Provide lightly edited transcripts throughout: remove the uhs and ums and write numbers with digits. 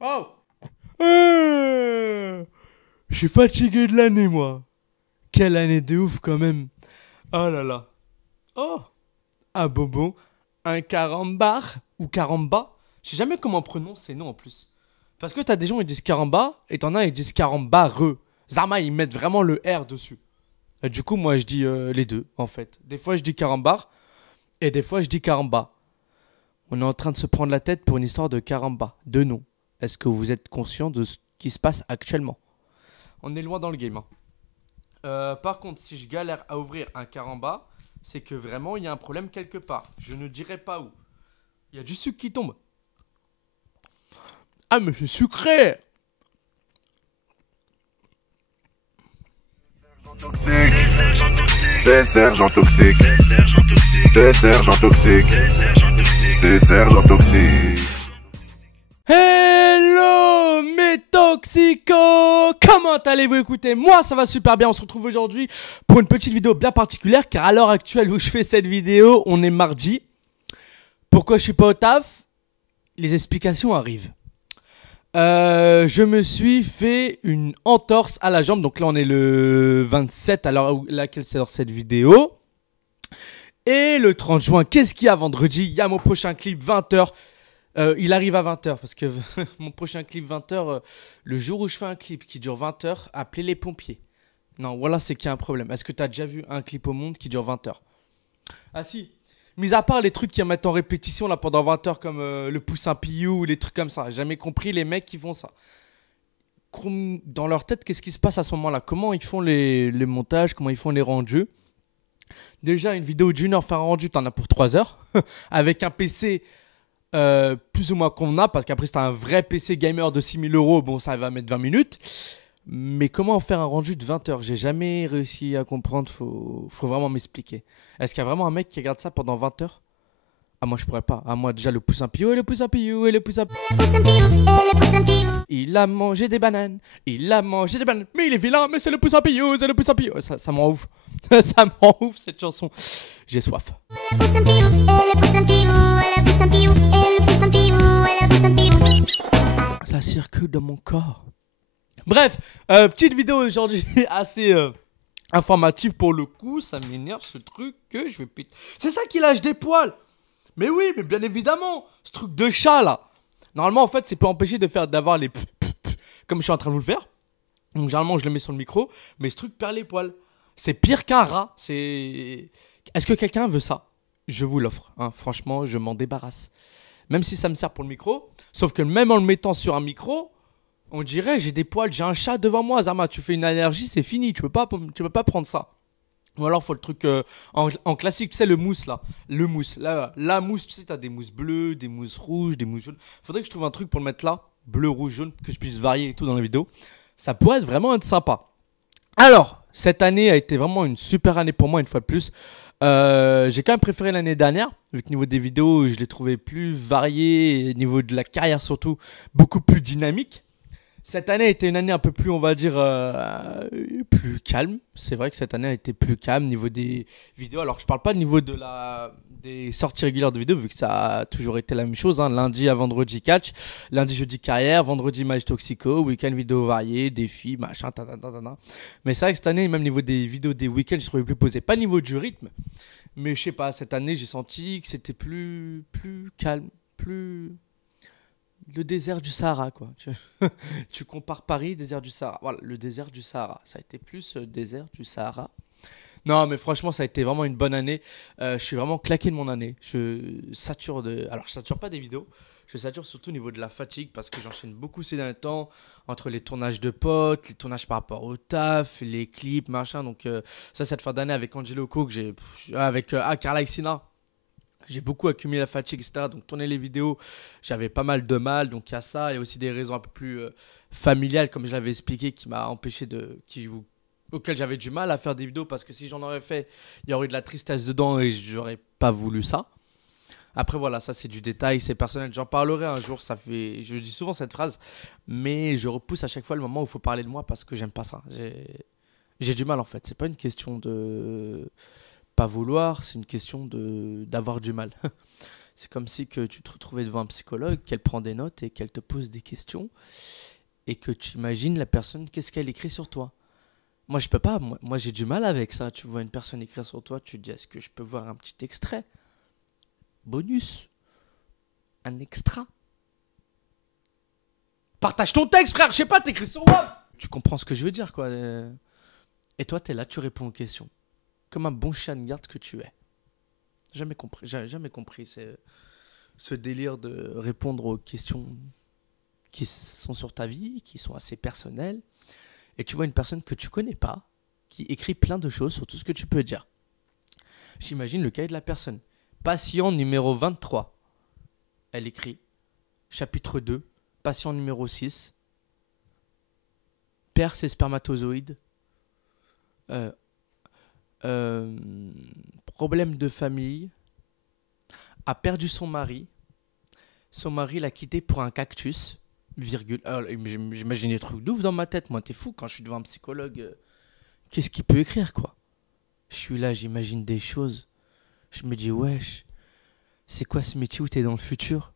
Oh! Je suis fatigué de l'année, moi. Quelle année de ouf, quand même. Oh là là. Oh! Un bobo. Un carambar. Ou caramba. Je sais jamais comment on prononce ces noms en plus. Parce que t'as des gens qui disent caramba. Et t'en as qui disent carambareux. Zarma, ils mettent vraiment le R dessus. Et du coup, moi, je dis les deux, en fait. Des fois, je dis carambar. Et des fois, je dis caramba. On est en train de se prendre la tête pour une histoire de caramba. De nom. Est-ce que vous êtes conscient de ce qui se passe actuellement? On est loin dans le game, hein. Par contre, si je galère à ouvrir un caramba, c'est que vraiment il y a un problème quelque part. Je ne dirai pas où. Il y a du sucre qui tombe. Ah, mais c'est sucré! Toxique, c'est Sergent Toxique, c'est Sergent Toxique, c'est Sergent Toxique. Hello mes toxicos! Comment allez-vous? Écoutez, moi ça va super bien. On se retrouve aujourd'hui pour une petite vidéo bien particulière car à l'heure actuelle où je fais cette vidéo, on est mardi. Pourquoi je suis pas au taf? Les explications arrivent. Je me suis fait une entorse à la jambe. Donc là, on est le 27 à l'heure à laquelle sort cette vidéo. Et le 30 juin, qu'est-ce qu'il y a vendredi? Il y a mon prochain clip 20h. Il arrive à 20h parce que mon prochain clip 20h, le jour où je fais un clip qui dure 20h, appelez les pompiers. Non, voilà, c'est qu'il y a un problème. Est-ce que tu as déjà vu un clip au monde qui dure 20h? Ah si. Mis à part les trucs qui mettent en répétition là pendant 20 heures comme le poussin Piou ou les trucs comme ça. J'ai jamais compris les mecs qui font ça. Dans leur tête, qu'est-ce qui se passe à ce moment-là? Comment ils font les montages? Comment ils font les rendus? Déjà, une vidéo d'une heure faire un rendu, t'en as pour 3 heures. Avec un PC plus ou moins convenable. Parce qu'après, si t'as un vrai PC gamer de 6 000 euros, bon, ça va mettre 20 minutes. Mais comment faire un rendu de 20 heures? J'ai jamais réussi à comprendre. Faut vraiment m'expliquer. Est-ce qu'il y a vraiment un mec qui regarde ça pendant 20 heures? Ah, moi, je pourrais pas. Ah, moi, déjà, le poussin Pio et le poussin Pio et le poussin Pio. Il a mangé des bananes. Il a mangé des bananes. Mais il est vilain, mais c'est le poussin Pio, c'est le poussin Pio. Ça m'en ouf. Ça m'en ouf, cette chanson. J'ai soif. Ça circule dans mon corps. Bref, petite vidéo aujourd'hui assez informative pour le coup. Ça m'énerve ce truc que je vais péter. C'est ça qui lâche des poils. Mais oui, mais bien évidemment, ce truc de chat là. Normalement, en fait, c'est pour empêcher d'avoir les comme je suis en train de vous le faire. Donc généralement, je le mets sur le micro, mais ce truc perd les poils. C'est pire qu'un rat. Est-ce que quelqu'un veut ça? Je vous l'offre. Hein. Franchement, je m'en débarrasse. Même si ça me sert pour le micro. Sauf que même en le mettant sur un micro, on dirait j'ai des poils, j'ai un chat devant moi. Zama, tu fais une allergie, c'est fini. Tu peux pas prendre ça. Ou alors, faut le truc en classique, c'est le mousse là. Le mousse. Là, la mousse, tu sais, t'as des mousses bleues, des mousses rouges, des mousses jaunes. Faudrait que je trouve un truc pour le mettre là. Bleu, rouge, jaune, que je puisse varier et tout dans la vidéo. Ça pourrait vraiment être sympa. Alors, cette année a été vraiment une super année pour moi, une fois de plus. J'ai quand même préféré l'année dernière, vu que niveau des vidéos, je l'ai trouvé plus varié, et niveau de la carrière surtout, beaucoup plus dynamique. Cette année a été une année un peu plus, on va dire, plus calme. C'est vrai que cette année a été plus calme niveau des vidéos. Alors, je parle pas niveau des sorties régulières de vidéos, vu que ça a toujours été la même chose. Hein. Lundi à vendredi catch, lundi jeudi carrière, vendredi match toxico, week-end vidéo variée, défis, machin, ta, ta, ta, ta, ta. Mais c'est vrai que cette année, même niveau des vidéos des week-ends, je trouvais plus posé. Pas niveau du rythme, mais je sais pas, cette année, j'ai senti que c'était plus calme, plus le désert du Sahara, quoi. Tu compares Paris, désert du Sahara. Voilà, le désert du Sahara. Ça a été plus désert du Sahara. Non, mais franchement, ça a été vraiment une bonne année. Je suis vraiment claqué de mon année. Je sature de. Alors, je sature pas des vidéos. Je sature surtout au niveau de la fatigue parce que j'enchaîne beaucoup ces derniers temps entre les tournages de potes, les tournages par rapport au taf, les clips, machin. Donc, ça, cette fin d'année avec Angelo Co, que j'ai. Avec Carla Ixina. J'ai beaucoup accumulé la fatigue, etc. Donc, tourner les vidéos, j'avais pas mal de mal. Donc, il y a ça. Il y a aussi des raisons un peu plus familiales, comme je l'avais expliqué, qui m'a empêché auquel j'avais du mal à faire des vidéos. Parce que si j'en aurais fait, il y aurait eu de la tristesse dedans et j'aurais pas voulu ça. Après, voilà, ça, c'est du détail, c'est personnel. J'en parlerai un jour. Je dis souvent cette phrase, mais je repousse à chaque fois le moment où il faut parler de moi parce que j'aime pas ça. J'ai du mal, en fait. C'est pas une question de pas vouloir, c'est une question d'avoir du mal. C'est comme si que tu te retrouvais devant un psychologue, qu'elle prend des notes et qu'elle te pose des questions et que tu imagines la personne, qu'est-ce qu'elle écrit sur toi. Moi, je peux pas. Moi, j'ai du mal avec ça. Tu vois une personne écrire sur toi, tu te dis, est-ce que je peux voir un petit extrait? Bonus. Un extra. Partage ton texte, frère. Je sais pas, t'écris sur WhatsApp. Tu comprends ce que je veux dire, quoi. Et toi, t'es là, tu réponds aux questions. Comme un bon chien de garde que tu es. Jamais compris ce délire de répondre aux questions qui sont sur ta vie, qui sont assez personnelles. Et tu vois une personne que tu connais pas, qui écrit plein de choses sur tout ce que tu peux dire. J'imagine le cahier de la personne. Patient numéro 23. Elle écrit. Chapitre 2. Patient numéro 6. Perd ses spermatozoïdes. Problème de famille. A perdu son mari. Son mari l'a quitté pour un cactus. Virgule. J'imagine des trucs d'ouf dans ma tête. Moi, t'es fou quand je suis devant un psychologue. Qu'est-ce qu'il peut écrire, quoi? Je suis là, j'imagine des choses. Je me dis, wesh, c'est quoi ce métier où t'es dans le futur?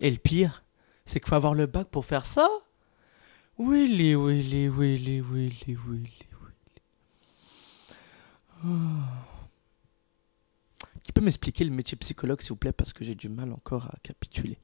Et le pire, c'est qu'il faut avoir le bac pour faire ça? Willy. Oh. Qui peut m'expliquer le métier psychologue, s'il vous plaît, parce que j'ai du mal encore à capituler.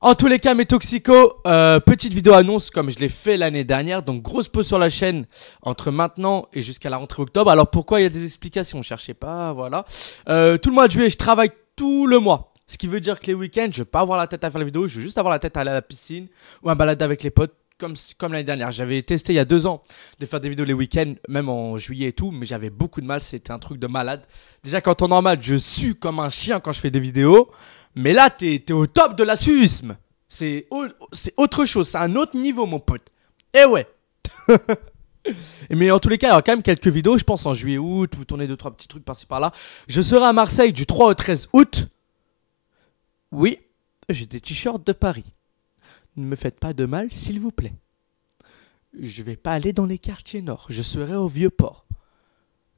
En tous les cas, mes toxicos, petite vidéo annonce comme je l'ai fait l'année dernière. Donc, grosse pause sur la chaîne entre maintenant et jusqu'à la rentrée octobre. Alors, pourquoi? Il y a des explications, ne cherchez pas, voilà. Tout le mois de juillet, je travaille tout le mois. Ce qui veut dire que les week-ends, je ne vais pas avoir la tête à faire la vidéo. Je veux juste avoir la tête à aller à la piscine ou à me balader avec les potes comme l'année dernière. J'avais testé il y a 2 ans de faire des vidéos les week-ends, même en juillet et tout. Mais j'avais beaucoup de mal, c'était un truc de malade. Déjà, quand on est normal, je sue comme un chien quand je fais des vidéos. Mais là, t'es au top de la suisme. C'est autre chose, c'est un autre niveau, mon pote. Eh ouais. Mais en tous les cas, il y aura quand même quelques vidéos, je pense en juillet, août. Vous tournez 2-3 petits trucs par-ci par-là. Je serai à Marseille du 3 au 13 août. Oui, j'ai des t-shirts de Paris. Ne me faites pas de mal, s'il vous plaît. Je vais pas aller dans les quartiers nord. Je serai au Vieux-Port.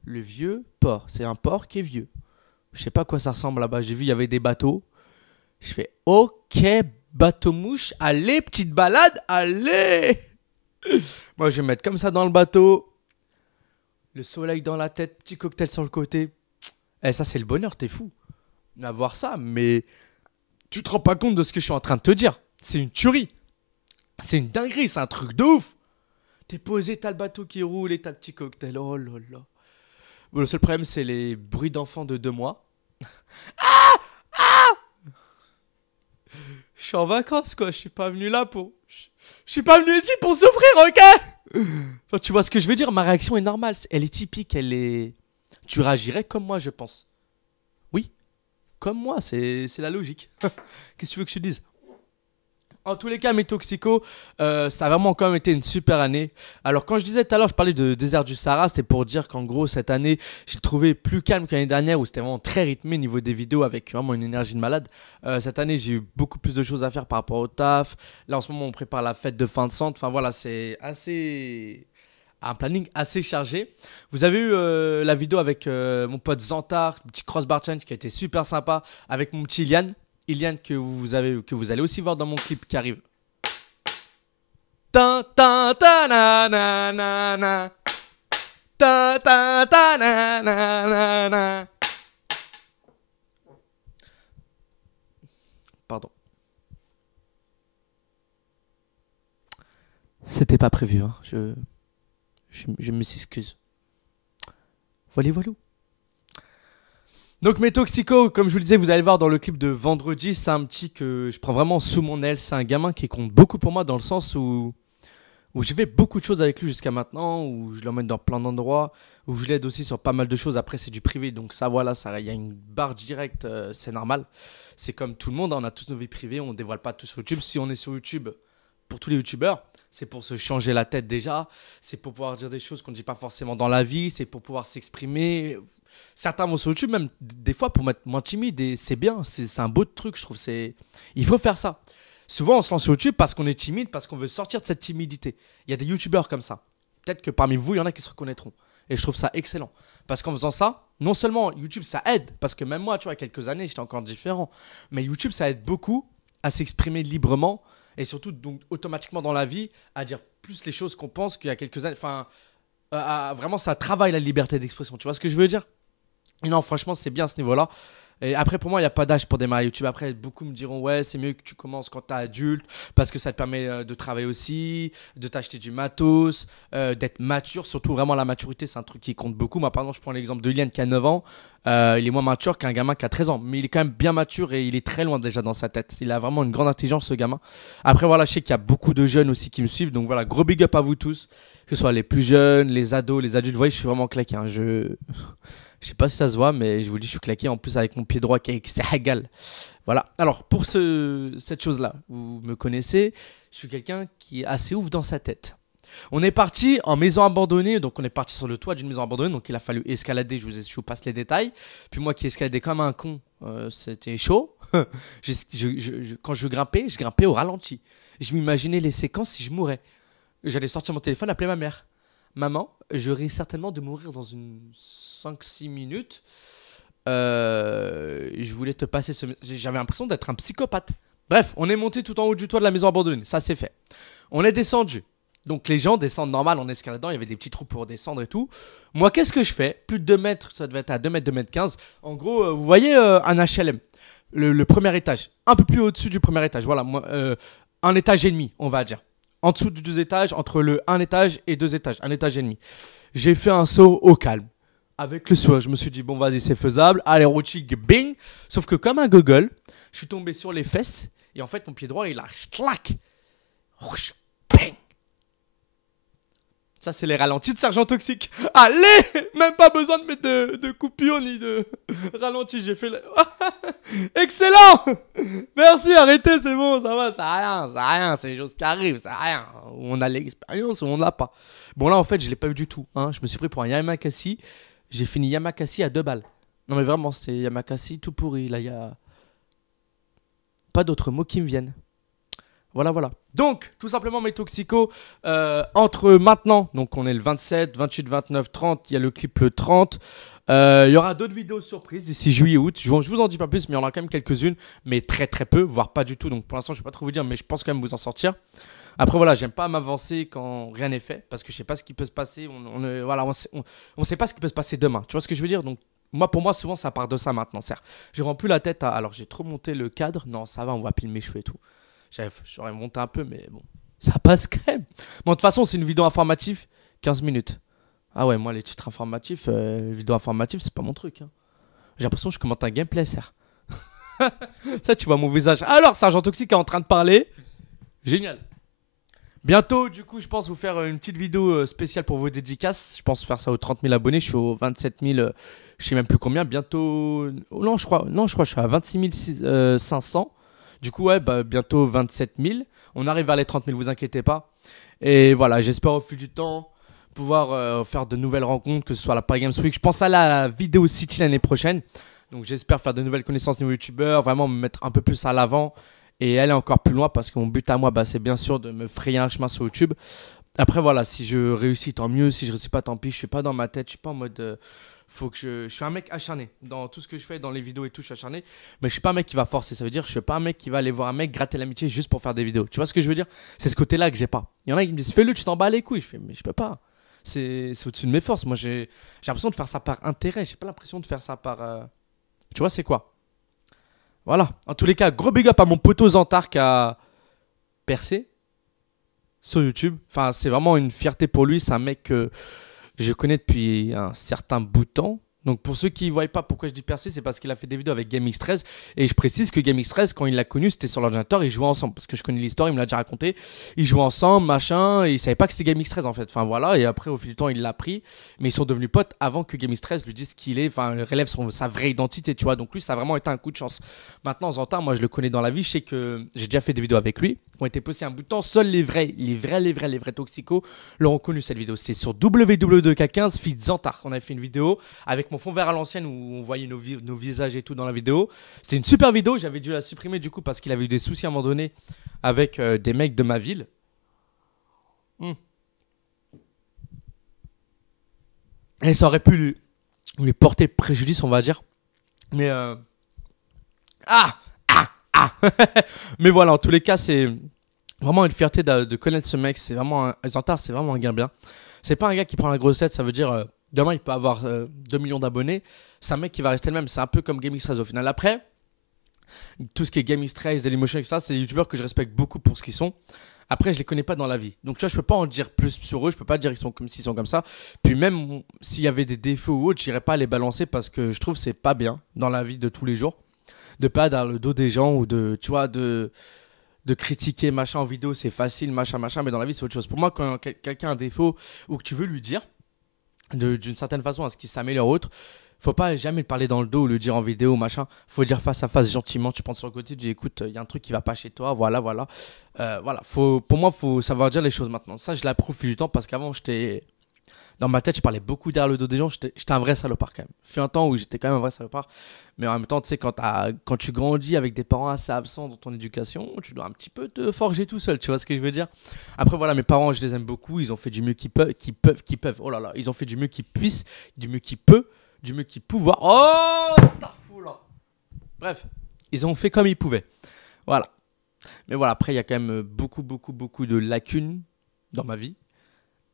Le Vieux-Port, c'est un port qui est vieux. Je sais pas à quoi ça ressemble là-bas. J'ai vu, il y avait des bateaux. Je fais ok, bateau mouche, allez, petite balade, allez. Moi, je vais me mettre comme ça dans le bateau. Le soleil dans la tête, petit cocktail sur le côté. Eh, ça, c'est le bonheur, t'es fou d'avoir ça. Mais tu te rends pas compte de ce que je suis en train de te dire. C'est une tuerie. C'est une dinguerie, c'est un truc de ouf. T'es posé, t'as le bateau qui roule et t'as le petit cocktail. Oh là là. Bon, le seul problème, c'est les bruits d'enfants de 2 mois. Je suis en vacances, quoi. Je suis pas venu là pour... Je suis pas venu ici pour souffrir, ok? Enfin, tu vois ce que je veux dire? Ma réaction est normale. Elle est typique, elle est... Tu réagirais comme moi, je pense. Oui, comme moi, c'est la logique. Qu'est-ce que tu veux que je te dise? En tous les cas, mes toxicos, ça a vraiment quand même été une super année. Alors, quand je disais tout à l'heure, je parlais de désert du Sahara, c'était pour dire qu'en gros, cette année, j'ai trouvé plus calme que l'année dernière où c'était vraiment très rythmé au niveau des vidéos avec vraiment une énergie de malade. Cette année, j'ai eu beaucoup plus de choses à faire par rapport au taf. Là, en ce moment, on prépare la fête de fin de centre. Enfin, voilà, c'est assez... un planning assez chargé. Vous avez eu la vidéo avec mon pote Zantar, petit crossbar challenge qui a été super sympa avec mon petit Ilian. Ilian que vous allez aussi voir dans mon clip qui arrive. Ta ta ta na na na na. Ta ta ta na na na na. Pardon. C'était pas prévu, hein. Je m'excuse. Voilà. Donc mes toxicos, comme je vous le disais, vous allez voir dans le clip de vendredi, c'est un petit que je prends vraiment sous mon aile. C'est un gamin qui compte beaucoup pour moi dans le sens où j'ai fait beaucoup de choses avec lui jusqu'à maintenant, où je l'emmène dans plein d'endroits, où je l'aide aussi sur pas mal de choses. Après c'est du privé, donc ça voilà, il y a une barre directe, c'est normal. C'est comme tout le monde, hein, on a tous nos vies privées, on ne dévoile pas tout sur YouTube. Si on est sur YouTube, pour tous les youtubeurs, c'est pour se changer la tête déjà, c'est pour pouvoir dire des choses qu'on ne dit pas forcément dans la vie, c'est pour pouvoir s'exprimer. Certains vont sur YouTube même des fois pour être moins timide et c'est bien, c'est un beau truc je trouve, il faut faire ça. Souvent on se lance sur YouTube parce qu'on est timide, parce qu'on veut sortir de cette timidité. Il y a des youtubeurs comme ça, peut-être que parmi vous il y en a qui se reconnaîtront. Et je trouve ça excellent. Parce qu'en faisant ça, non seulement YouTube, ça aide. Parce que même moi, tu vois, il y a quelques années, j'étais encore différent. Mais YouTube, ça aide beaucoup à s'exprimer librement. Et surtout, donc, automatiquement dans la vie, à dire plus les choses qu'on pense qu'il y a quelques années. Enfin, vraiment, ça travaille la liberté d'expression. Tu vois ce que je veux dire? Et non, franchement, c'est bien à ce niveau-là. Et après, pour moi, il n'y a pas d'âge pour démarrer YouTube. Après, beaucoup me diront, ouais, c'est mieux que tu commences quand tu es adulte parce que ça te permet de travailler aussi, de t'acheter du matos, d'être mature. Surtout, vraiment, la maturité, c'est un truc qui compte beaucoup. Moi, par exemple, je prends l'exemple de Liane qui a 9 ans. Il est moins mature qu'un gamin qui a 13 ans. Mais il est quand même bien mature et il est très loin déjà dans sa tête. Il a vraiment une grande intelligence, ce gamin. Après, voilà, je sais qu'il y a beaucoup de jeunes aussi qui me suivent. Donc, voilà, gros big up à vous tous. Que ce soit les plus jeunes, les ados, les adultes. Vous voyez, je suis vraiment claqué. Hein. Je sais pas si ça se voit, mais je vous le dis, je suis claqué en plus avec mon pied droit qui est égal. Voilà. Alors, pour cette chose-là, vous me connaissez, je suis quelqu'un qui est assez ouf dans sa tête. On est parti en maison abandonnée, donc on est parti sur le toit d'une maison abandonnée, donc il a fallu escalader, je vous passe les détails. Puis moi qui escaladais comme un con, c'était chaud. Quand je grimpais au ralenti. Je m'imaginais les séquences si je mourais. J'allais sortir mon téléphone, appeler ma mère. Maman, j'aurais certainement de mourir dans une 5-6 minutes. Je voulais te passer ce... J'avais l'impression d'être un psychopathe. Bref, on est monté tout en haut du toit de la maison abandonnée. Ça, c'est fait. On est descendu. Donc, les gens descendent normal en escaladant. Il y avait des petits trous pour descendre et tout. Moi, qu'est-ce que je fais? Plus de 2 mètres, ça devait être à 2 mètres, 2 mètres 15. En gros, vous voyez un HLM. Le premier étage. Un peu plus au-dessus du premier étage. Voilà, moi, un étage et demi, on va dire. En dessous de 2 étages, entre le 1 étage et 2 étages, 1 étage et demi. J'ai fait un saut au calme. Avec le sourire, je me suis dit, bon, vas-y, c'est faisable. Allez, routine, bing. Sauf que comme un gogol, je suis tombé sur les fesses. Et en fait, mon pied droit, il a clac. Bing. Ça, c'est les ralentis de Sergent Toxique. Allez, même pas besoin de mettre de coupure ni de ralenti. J'ai fait le... Excellent. Merci, arrêtez, c'est bon, ça va, ça a rien, c'est des choses qui arrivent, ça a rien. On a l'expérience ou on l'a pas. Bon, là, en fait, je l'ai pas eu du tout. Hein. Je me suis pris pour un Yamakasi. J'ai fini Yamakasi à 2 balles. Non, mais vraiment, c'était Yamakasi tout pourri. Là, il y a pas d'autres mots qui me viennent. Voilà, voilà. Donc, tout simplement, mes toxicos, entre maintenant, donc on est le 27, 28, 29, 30, il y a le clip le 30. Il y aura d'autres vidéos surprises d'ici juillet-août. Je vous en dis pas plus, mais il y en a quand même quelques-unes, mais très très peu, voire pas du tout. Donc pour l'instant, je ne vais pas trop vous dire, mais je pense quand même vous en sortir. Après, voilà, j'aime pas m'avancer quand rien n'est fait, parce que je sais pas ce qui peut se passer. On sait pas ce qui peut se passer demain. Tu vois ce que je veux dire? Donc, pour moi, souvent, ça part de ça maintenant, certes. Je rends plus la tête à. Alors, j'ai trop monté le cadre. Non, ça va, on va piler mes cheveux et tout. J'aurais monté un peu, mais bon, ça passe crème. Bon, de toute façon, c'est une vidéo informative, 15 minutes. Ah ouais, moi, les titres informatifs, vidéo informative, c'est pas mon truc. Hein. J'ai l'impression que je commente un gameplay, serre. Ça, tu vois mon visage. Alors, Sergent Toxique est en train de parler. Génial. Bientôt, du coup, je pense vous faire une petite vidéo spéciale pour vos dédicaces. Je pense faire ça aux 30 000 abonnés. Je suis aux 27 000, je sais même plus combien. Bientôt, non, je crois que je suis à 26 500. Du coup, ouais, bah, bientôt 27 000. On arrive vers les 30 000, vous inquiétez pas. Et voilà, j'espère au fil du temps pouvoir faire de nouvelles rencontres, que ce soit à la Paris Games Week. Je pense à la Vidéo City l'année prochaine. Donc j'espère faire de nouvelles connaissances niveau youtubeur, vraiment me mettre un peu plus à l'avant et aller encore plus loin parce que mon but à moi, bah, c'est bien sûr de me frayer un chemin sur YouTube. Après, voilà, si je réussis, tant mieux. Si je réussis pas, tant pis. Je suis pas dans ma tête, je suis pas en mode... faut que je suis un mec acharné dans tout ce que je fais, dans les vidéos et tout, je suis acharné, mais je suis pas un mec qui va forcer. Ça veut dire que je suis pas un mec qui va aller voir un mec gratter l'amitié juste pour faire des vidéos. Tu vois ce que je veux dire? C'est ce côté-là que j'ai pas. Il y en a qui me disent fais-le, tu t'en bats les couilles. Je fais mais je peux pas. C'est au-dessus de mes forces. Moi j'ai l'impression de faire ça par intérêt. J'ai pas l'impression de faire ça par. Tu vois c'est quoi? Voilà. En tous les cas, gros big up à mon poteau Zantar qui a percé sur YouTube. Enfin c'est vraiment une fierté pour lui. C'est un mec que je connais depuis un certain bout de temps. Donc pour ceux qui ne voient pas pourquoi je dis percer, c'est parce qu'il a fait des vidéos avec GameX13. Et je précise que GameX13, quand il l'a connu, c'était sur l'ordinateur, ils jouaient ensemble. Parce que je connais l'histoire, il me l'a déjà raconté. Ils jouaient ensemble, machin, et il ne savait pas que c'était GameX13 en fait. Enfin voilà, et après au fil du temps, il l'a pris. Mais ils sont devenus potes avant que GameX13 lui dise qu'il est, enfin, relève sa vraie identité, tu vois. Donc lui, ça a vraiment été un coup de chance. Maintenant, Zantar, moi je le connais dans la vie, je sais que j'ai déjà fait des vidéos avec lui, qui ont été postées un bout de temps. Seuls les vrais toxicos l'auront connu cette vidéo. C'est sur WW2K15 feat Zantar. On avait fait une vidéo avec mon fond vert à l'ancienne où on voyait nos visages et tout dans la vidéo. C'était une super vidéo, j'avais dû la supprimer du coup parce qu'il avait eu des soucis à un moment donné avec des mecs de ma ville. Et ça aurait pu lui porter préjudice, on va dire. Mais mais voilà, en tous les cas, c'est vraiment une fierté de connaître ce mec. C'est vraiment Xantar, c'est vraiment un gars bien. C'est pas un gars qui prend la grosse tête. Ça veut dire demain il peut avoir 2 millions d'abonnés. C'est un mec qui va rester le même. C'est un peu comme GameX13 au final. Après, tout ce qui est GameX13, Dailymotion, etc., c'est des youtubeurs que je respecte beaucoup pour ce qu'ils sont. Après, je les connais pas dans la vie. Donc, tu vois, je peux pas en dire plus sur eux. Je peux pas dire qu'ils sont comme s'ils sont comme ça. Puis même s'il y avait des défauts ou autres, j'irais pas les balancer parce que je trouve que c'est pas bien dans la vie de tous les jours de pas dans le dos des gens ou de, tu vois, de critiquer machin en vidéo, c'est facile, machin, machin, mais dans la vie, c'est autre chose. Pour moi, quand quelqu'un a un défaut ou que tu veux lui dire d'une certaine façon à ce qu'il s'améliore ou autre, faut pas jamais le parler dans le dos ou le dire en vidéo, machin. Faut dire face à face gentiment. Tu prends sur le côté, tu dis écoute, il y a un truc qui va pas chez toi, voilà, voilà. Voilà. Pour moi, faut savoir dire les choses maintenant. Ça, je l'approuve du temps parce qu'avant, dans ma tête, je parlais beaucoup derrière le dos des gens. J'étais un vrai salopard quand même. Il fut un temps où j'étais quand même un vrai salopard. Mais en même temps, tu sais, quand tu grandis avec des parents assez absents dans ton éducation, tu dois un petit peu te forger tout seul. Tu vois ce que je veux dire? Après, voilà, mes parents, je les aime beaucoup. Ils ont fait du mieux qu'ils peuvent. Oh là là, ils ont fait du mieux qu'ils puissent, du mieux qu'ils peuvent, du mieux qu'ils pouvoir. Oh, t'as fou là. Bref, ils ont fait comme ils pouvaient. Voilà. Mais voilà, après, il y a quand même beaucoup de lacunes dans ma vie.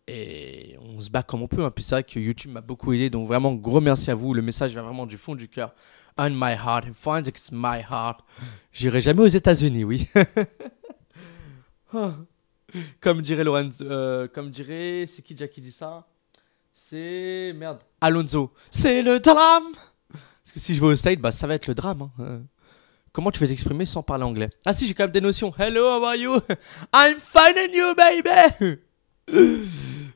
Et on se bat comme on peut. Hein. Puis c'est vrai que YouTube m'a beaucoup aidé. Donc vraiment, gros merci à vous. Le message vient vraiment du fond du cœur. On my heart. It's my heart. J'irai jamais aux États-Unis, oui. Comme dirait Lorenzo. C'est qui déjà qui dit ça? C'est. Merde. Alonso. C'est le drame. Parce que si je vais au States, bah ça va être le drame. Hein. Comment tu vas t'exprimer sans parler anglais? Ah si, j'ai quand même des notions. Hello, how are you? I'm finding you, baby.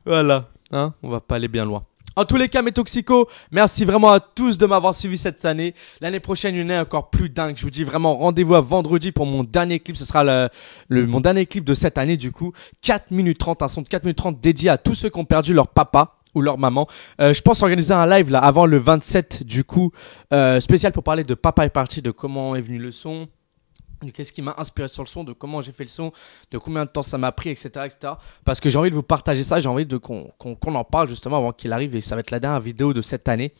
Voilà, hein, on va pas aller bien loin. En tous les cas, mes toxicos, merci vraiment à tous de m'avoir suivi cette année. L'année prochaine, il y en a encore plus dingue. Je vous dis vraiment rendez-vous à vendredi pour mon dernier clip. Ce sera mon dernier clip de cette année du coup. 4 minutes 30, un son de 4 minutes 30 dédié à tous ceux qui ont perdu leur papa ou leur maman. Je pense organiser un live là avant le 27 du coup, spécial pour parler de Papa est parti, de comment est venu le son. Qu'est-ce qui m'a inspiré sur le son, de comment j'ai fait le son, de combien de temps ça m'a pris, etc., etc. Parce que j'ai envie de vous partager ça, j'ai envie qu'on en parle justement avant qu'il arrive et ça va être la dernière vidéo de cette année.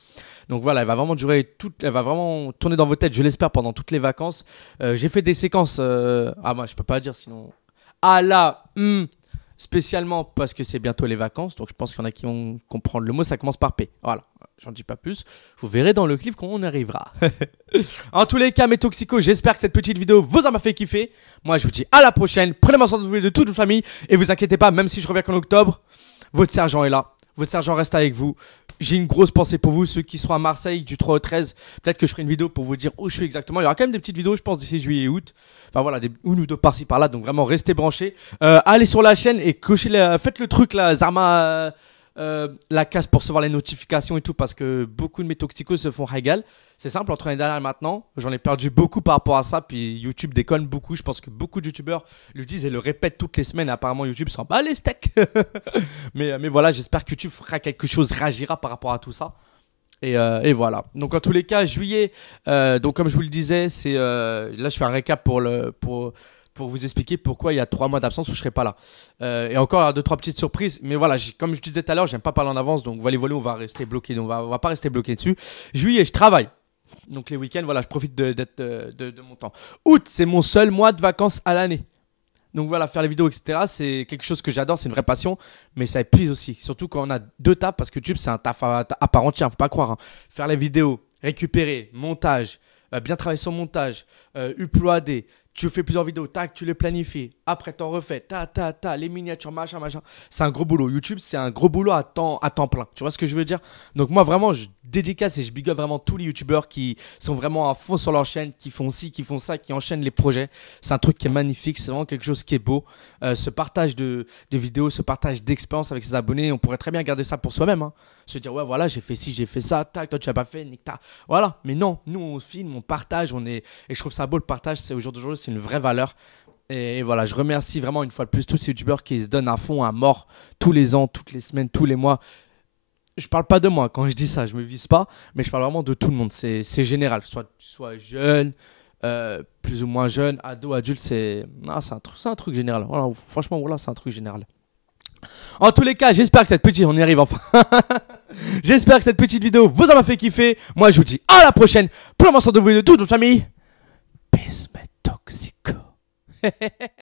Donc voilà, elle va vraiment elle va vraiment tourner dans vos têtes, je l'espère, pendant toutes les vacances. J'ai fait des séquences, moi je peux pas dire sinon. Ah là, spécialement parce que c'est bientôt les vacances, donc je pense qu'il y en a qui vont comprendre le mot, ça commence par P. Voilà, j'en dis pas plus. Vous verrez dans le clip quand on arrivera. En tous les cas, mes toxicos, j'espère que cette petite vidéo vous en m'a fait kiffer. Moi, je vous dis à la prochaine. Prenez soin de vous et de toute votre famille. Et vous inquiétez pas, même si je reviens qu'en octobre, votre sergent est là. Votre sergent reste avec vous. J'ai une grosse pensée pour vous, ceux qui seront à Marseille du 3 au 13. Peut-être que je ferai une vidéo pour vous dire où je suis exactement. Il y aura quand même des petites vidéos, je pense, d'ici juillet et août. Enfin voilà, une ou deux par-ci par-là. Donc vraiment, restez branchés. Allez sur la chaîne et faites le truc là, Zarma. La case pour recevoir les notifications et tout, parce que beaucoup de mes toxicos se font régal. C'est simple, entre l'année dernière et maintenant, j'en ai perdu beaucoup par rapport à ça. Puis YouTube déconne beaucoup. Je pense que beaucoup de youtubeurs le disent et le répètent toutes les semaines. Apparemment, YouTube s'en bat les steaks. mais voilà, j'espère que YouTube fera quelque chose, réagira par rapport à tout ça. Et voilà. Donc en tous les cas, juillet, donc comme je vous le disais, là je fais un récap pour vous expliquer pourquoi il y a 3 mois d'absence où je serai pas là. Et encore 2-3 petites surprises. Mais voilà, comme je disais tout à l'heure, j'aime pas parler en avance. Donc voilà, on va rester bloqué. On va pas rester bloqué dessus. Juillet, je travaille. Donc les week-ends, voilà, je profite de mon temps. Août, c'est mon seul mois de vacances à l'année. Donc voilà, faire les vidéos, etc. C'est quelque chose que j'adore, c'est une vraie passion. Mais ça épuise aussi. Surtout quand on a 2 tafs, parce que YouTube, c'est un taf à part entière, faut pas croire. Hein. Faire les vidéos, récupérer, montage, bien travailler sur montage, uploader. Tu fais plusieurs vidéos, tac, tu les planifies. Après, t'en refais, les miniatures, machin. C'est un gros boulot. YouTube, c'est un gros boulot à temps plein. Tu vois ce que je veux dire? Donc moi, vraiment, je dédicace et je big up vraiment tous les youtubeurs qui sont vraiment à fond sur leur chaîne, qui font ci, qui font ça, qui enchaînent les projets. C'est un truc qui est magnifique. C'est vraiment quelque chose qui est beau. Ce partage de vidéos, ce partage d'expérience avec ses abonnés, on pourrait très bien garder ça pour soi-même. Hein. Se dire, ouais, voilà, j'ai fait ci, j'ai fait ça, tac, toi, tu n'as pas fait, nique ta. Voilà. Mais non, nous, on filme, on partage, et je trouve ça beau le partage. C'est au jour d'aujourd'hui, c'est une vraie valeur. Et voilà, je remercie vraiment une fois de plus tous ces youtubeurs qui se donnent à fond, à mort, tous les ans, toutes les semaines, tous les mois. Je parle pas de moi quand je dis ça, je me vise pas, mais je parle vraiment de tout le monde. C'est général, soit jeune, plus ou moins jeune, ado, adulte, c'est un truc général. Voilà, franchement, voilà, c'est un truc général. En tous les cas, j'espère que cette petite, on y arrive enfin. J'espère que cette petite vidéo vous a fait kiffer. Moi, je vous dis à la prochaine pour l'ensemble de vous et de toute notre famille. Peace, mes toxico.